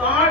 60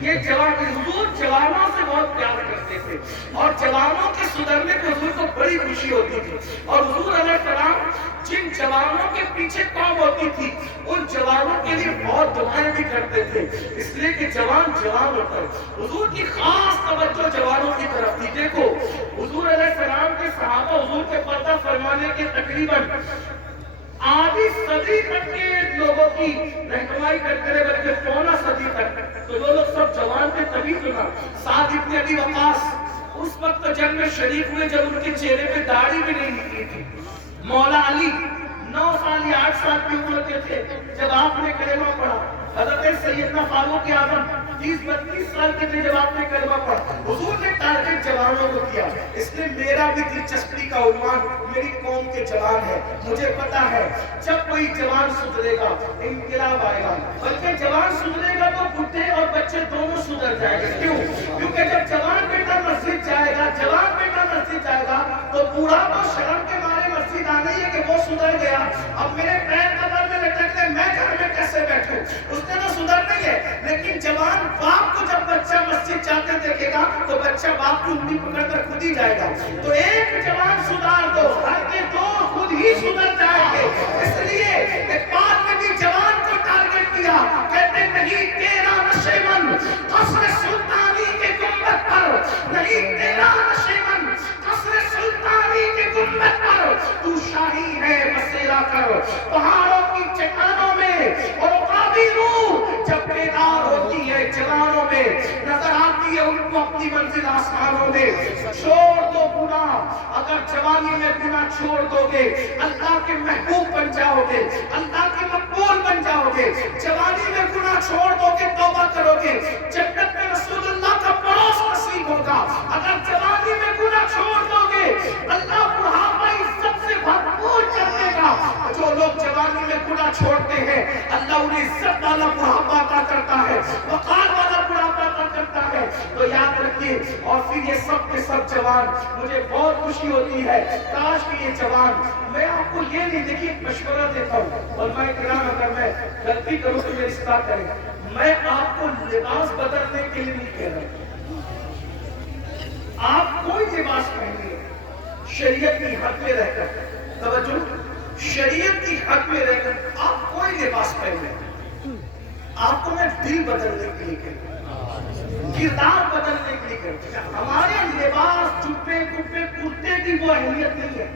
یہ جوان، حضور جوانوں سے بہت پیار کرتے تھے اور جوانوں کے سدھرنے پہ حضور کو بڑی خوشی ہوتی تھی. اور حضور علیہ السلام جن جوانوں کے پیچھے قوم ہوتی تھی ان جوانوں کے لیے بہت دعائیں بھی کرتے تھے، اس لیے کہ جوان جوان ہوتا ہے. حضور کی خاص توجہ جوانوں کی طرف تھی. دیکھو حضور علیہ السلام کے صحابہ حضور کے پردہ فرمانے کے تقریباً آدھی صدی تک کے لوگوں کی رہنمائی کرتے رہے، بلکہ پونا صدی تک. تو وہ لوگ سب جوان تھے. تبھی سنا سعد ابن ابی وقاص اس وقت جنگ میں شریک ہوئے جب ان کے چہرے پہ داڑھی بھی نہیں نکلی تھی. مولا علی 9 سال یا 8 سال کی عمر کے تھے جب آپ نے کلمہ پڑھا. حضرت سیدنا فاروق اعظم 30-32 سال کے تھے جب آپ نے کلمہ پڑھا. حضور نے ٹارگٹ جوانوں کو کیا. اس لیے میرا بھی دلچسپی کا عنوان میری قوم کے جوان ہے. مجھے پتا ہے جب کوئی جوان سدھرے گا انقلاب آئے گا، بلکہ جوان سدھرے گا تو بڈھے اور بچے دونوں سدھر جائیں گے. کیوں؟ کیونکہ جب جوان بیٹا مسجد جائے گا، جوان بیٹا مسجد جائے گا تو بوڑھا تو شرم کے مارے مسجد آنا ہی ہے کہ وہ سدھر گیا، اب میرے پیر قبر میں لٹک لے، میں گھر میں کیسے بیٹھوں. اس نے تو سدھرنا ہی ہے. لیکن جوان باپ کو جب بچہ مسجد جاتے دیکھے گا تو بچہ باپ کی انگلی پکڑ کر خود ہی جائے گا. تو ایک جوان سدھار دو، ہر کے دو خود ہی سدھر جائیں گے. اس لیے اقبال نے بھی جوان کو ٹارگٹ کیا. کہتے نہیں تیرا نشیمن قصر سلطانی کے گنبد پر، نہیں تیرا نشیمن قصر سلطانی کے گنبد پر، تو شاہی ہے بسیرا کر پہاڑوں کی چٹانوں میں. اور عقابی روح جب بیدار ہوتی ہے جوانوں میں، نظر آتی ہے ان کو اپنی منزل آسمانوں میں. چھوڑ دو گناہ، اگر جوانی میں گناہ چھوڑ دو گے اللہ کے محبوب بن جاؤ گے، اللہ کے مقبول بن جاؤ گے. جوانی میں گناہ چھوڑ دو گے، توبہ کرو گے، جنت میں رسول اللہ کا پڑوس نصیب ہوگا. اگر جوانی میں گناہ چھوڑ دو گے اللہ بڑھاپا عزت سے بھرپور کر دے گا. جو لوگ جوانی میں گناہ چھوڑتے ہیں اللہ انہیں عزت والا بڑھاپا عطا کرتا ہے، وقار والا بڑھاپا عطا کرتا ہے. تو یاد رکھیے. اور پھر یہ سب کے سب جوان، مجھے بہت خوشی ہوتی ہے کاش کہ یہ جوان، میں آپ کو یہ نہیں، دیکھیے مشورہ دیتا ہوں اور میں کرام اگر میں غلطی کروں تو میری اصلاح کریں. میں آپ کو لباس بدلنے کے لیے نہیں کہہ رہا. آپ کوئی لباس پہنیے شریعت کی حد میں رہ کر، توجہ، شریعت کی حد میں رہ کر آپ کوئی لباس پہنے. آپ کو میں دل بدلنے کے لیے کہہ رہا ہوں، کردار بدلنے کے لیے کہہ رہا ہوں. ہمارے لباس جبے کپے کرتے کی وہ اہمیت نہیں ہے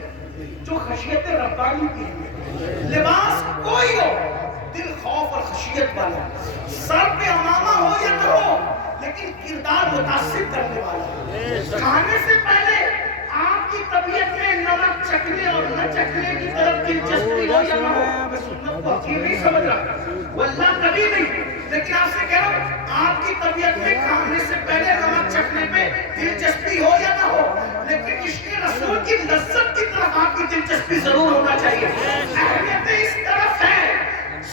جو خشیت ربانی کی ہے. لباس کوئی ہو، دل خوف اور خشیت والا، سر پہ امامہ ہو یا نہ ہو، لیکن کردار متاثر کرنے والا. کھانے سے پہلے آپ کی طبیعت میں نمک چکھنے اور نہ چکھنے کی طرف دلچسپی ہو یا نہ ہو. میں سنت کو حقیر نہیں سمجھ رہا، واللہ کبھی نہیں، لیکن آپ سے کہہ رہا ہوں آپ کی طبیعت میں کھانے سے پہلے نمک چکھنے پہ دلچسپی ہو یا نہ ہو، لیکن عشق رسول کی لذت کی طرف آپ کی دلچسپی ضرور ہونا چاہیے. اہمیت اس طرف ہے،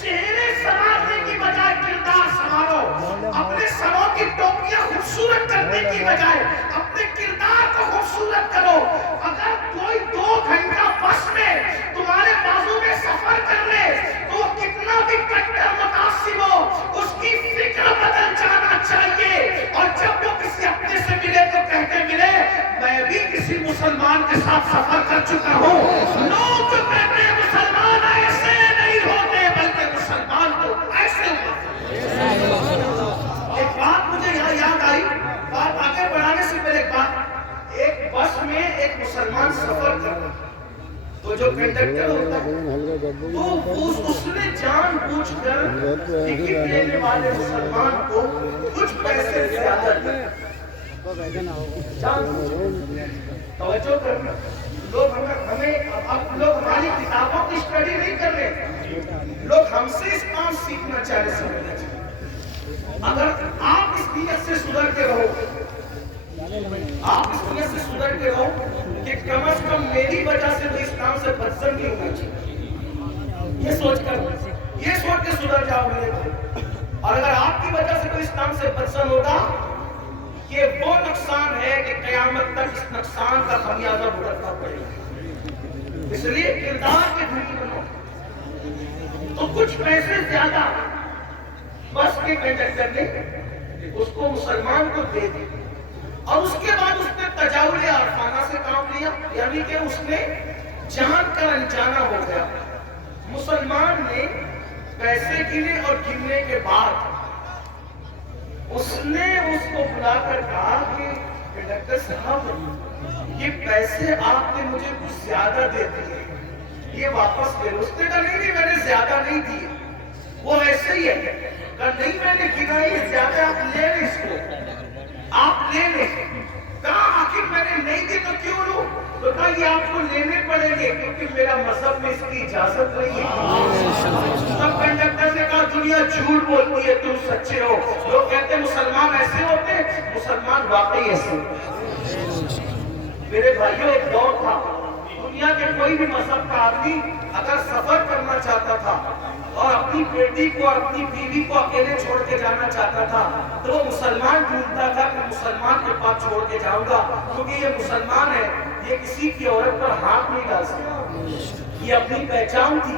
چہرے سنوارنے کی بجائے کردار سنوارو. اپنے سروں کی ٹوپیاں خوبصورت کرنے کی بجائے اپنے کردار کو خوبصورت کرو. اگر کوئی 2 گھنٹہ بس میں تمہارے بازو میں سفر کر لے تو کتنا بھی کٹر متعصب ہو اس کی فکر بدل جانا چاہیے. اور جب وہ کسی اپنے سے ملے تو کہتے ملے میں بھی کسی مسلمان کے ساتھ سفر کر چکا ہوں. لوگ جو کہتے ہیں مسلمان ایسے نہیں ہوتے بلکہ مسلمان تو ایسے ہوتے. ایک بات مجھے یہاں یاد آئی، بات آگے بڑھانے سے پہلے ایک بات. ایک بس میں ایک مسلمان سفر کر رہا تو جو کنڈکٹر ہوتا ہے تو اس نے جان بوجھ کر ٹکٹ لینے والے مسلمان کو کچھ پیسے زیادہ دیا. توجہ کرنا، لوگ ہماری کتابوں کی اسٹڈی نہیں کر رہے، لوگ ہم سے اس کام سیکھنا چاہ رہے، سمجھنا چاہتے. اگر آپ اس نیت سے سدھر کے رہو، آپ اس نیت سے سدھر کے رہو کہ کم از کم میری وجہ سے تو اسلام سے بدزن نہیں ہونا چاہیے، یہ سوچ کے سدھر جاؤ میرے بھائی. اور اگر آپ کی وجہ سے کوئی اسلام سے بدزن ہوگا یہ وہ نقصان ہے کہ قیامت تک اس نقصان کا خمیازہ بھگتنا پڑے گا. اس لیے کردار کے دھنی بنو تو کچھ پیسے زیادہ بس کے کنڈکٹر نے اس کو مسلمان کو دے دی، اور اس کے بعد اس نے تجاوز عارفانہ سے کام لیا، یعنی کہ اس نے جان کا انجانا ہو گیا۔ مسلمان نے پیسے گنے اور گننے کے بعد اس نے اس کو بلا کر کہا کہ کنڈکٹر صاحب یہ پیسے آپ نے مجھے کچھ زیادہ دے دیے، یہ واپس لے لو۔ اس نے کہا نہیں میں نے زیادہ نہیں دیے، وہ ایسے ہی ہے۔ کہا نہیں میں نے گنا یہ زیادہ، آپ لے لیں اس کو، آپ لے لیں۔ کہا آخر میں نے نہیں دی تو کیوں لوں؟ تو کہا یہ آپ کو لینے پڑیں گے کیونکہ میرا مذہب میں اس کی اجازت نہیں ہے۔ تب کنڈکٹر نے کہا دنیا جھوٹ بولتی ہے، تم سچے ہو۔ لوگ کہتے ہیں مسلمان ایسے ہوتے ہیں، مسلمان واقعی ایسے ہوتے۔ میرے بھائیوں ایک دور تھا، دنیا کے کوئی بھی مذہب کا آدمی اگر سفر کرنا چاہتا تھا اور اپنی بیٹی کو اور اپنی بیوی کو اکیلے چھوڑ کے جانا چاہتا تھا تو وہ مسلمان ڈھونڈتا تھا کہ مسلمان کے پاس چھوڑ کے جاؤں گا، کیونکہ یہ مسلمان ہے، یہ کسی کی عورت پر ہاتھ نہیں ڈال سکتا، یہ اپنی پہچان تھی،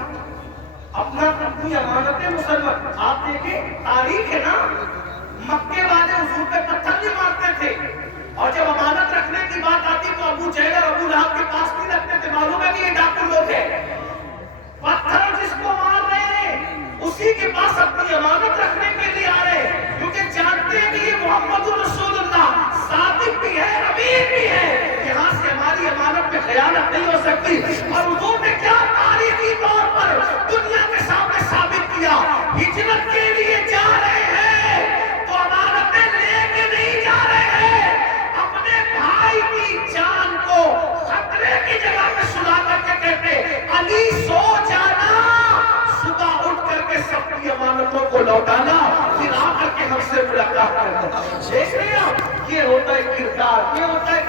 اپنی امانت مسلمان۔ آپ دیکھیں تاریخ ہے نا، مکے والے حضور پہ پتھر نہیں مارتے تھے، اور جب امانت رکھنے کی بات آتی تو ابو جہل اور ابو لہب کے پاس نہیں رکھتے تھے، معلوم ہے کہ یہ ڈاکو لوگ ہیں۔ پتھر جس کو مار رہے ہیں اسی کے پاس اپنی امانت رکھنے کے لیے آ رہے ہیں، کیونکہ جانتے ہیں کہ یہ محمد رسول اللہ صادق بھی ہے، امین بھی ہے، یہاں سے ہماری امانت میں خیانت نہیں ہو سکتی۔ اور حضور نے کیا تاریخی طور پر دنیا کے سامنے ثابت کیا، ہجرت کے لیے جا رہے ہیں تو امانتیں لے کے نہیں جا رہے ہیں، اپنے بھائی کی جان کو خطرے کی جگہ میں سلا کر کے کہتے علی سو جانا، صبح اٹھ کر کے سب کی امانتوں کو لوٹانا، پھر آ کر کے ہم سے ملاقات کرنا۔ دیکھ رہے ہیں آپ، یہ ہوتا ہے کردار، یہ ہوتا ہے